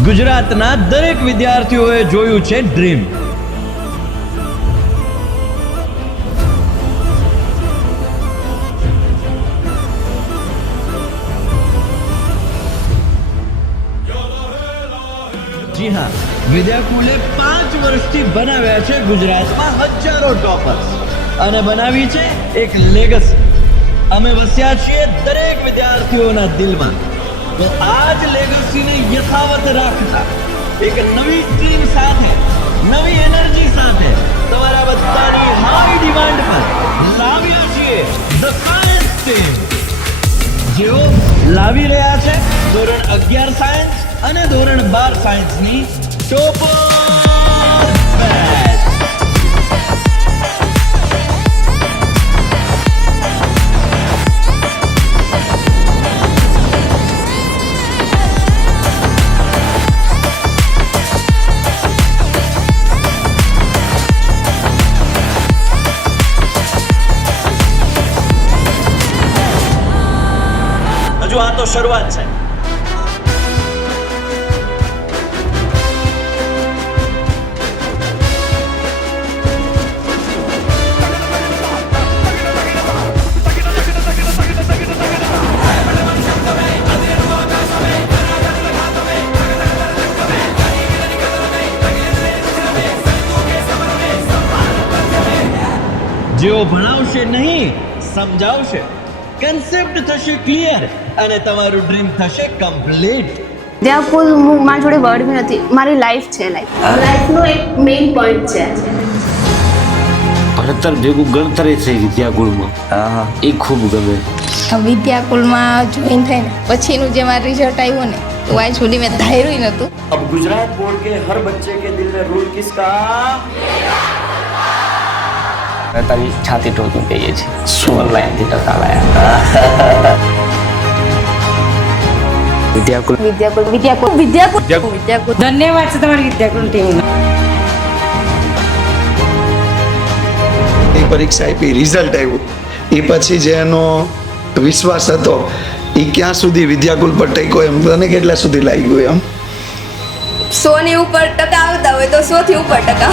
ગુજરાતના દરેક વિદ્યાર્થીઓએ જોયું છે ડ્રીમ. જી હા, વિદ્યાકુલે 5 વર્ષથી બનાવ્યા છે ગુજરાતમાં હજારો ટોપર્સ અને બનાવી છે એક લેગસી. અમે વસ્યા છીએ દરેક વિદ્યાર્થીઓના દિલમાં. તો આ જ લેગસીને યથાવત રાખતા એક નવી સ્ટ્રીમ સાથે, નવી એનર્જી સાથે તમારા બધાની હાઈ ડિમાન્ડ પર લાવ્યા છીએ ધ સાયન્સ સ્ટ્રીમ. જેઓ લાવી રહ્યા છે ધોરણ 11 સાયન્સ અને ધોરણ 12 સાયન્સની ટોપર બેચ. હજુ આ તો શરૂઆત છે. જેઓ ભણાવશે નહીં, સમજાવશે. કન્સેપ્ટ થશે ક્લિયર અને તમારું ડ્રીમ થશે કમ્પ્લીટ. વિદ્યાકુલ મારી જોડે વર્ડ બી નથી, મારી લાઈફ છે. લાઈફનો એક મેઇન પોઈન્ટ છે. ભણતર ભેગું ગણતર છે વિદ્યાકુળમાં. એ ખૂબ ગમે. વિદ્યાકુલમાં જોઈન થઈને પછીનું જે મારું રિઝલ્ટ આવ્યું ને તો આજ સુધી મેં ધાર્યું નહોતું. अब गुजरात बोर्ड के हर बच्चे के दिल में रूल किसका? તારી છાતી ઠોકીને કહીએ છીએ 16% લાયા. વિદ્યાકુલ ધન્યવાદ છે તમારી વિદ્યાકુલ ટીમ. એ પરીક્ષા આપી, રિઝલ્ટ આવ્યું, એ પછી જે એનો વિશ્વાસ હતો એ ક્યાં સુધી વિદ્યાકુલ પર ટેકો, એમ તને કેટલા સુધી લાગ્યું એમ? 100 ની ઉપર ટકા આવતા હોય તો 100 થી ઉપર ટકા.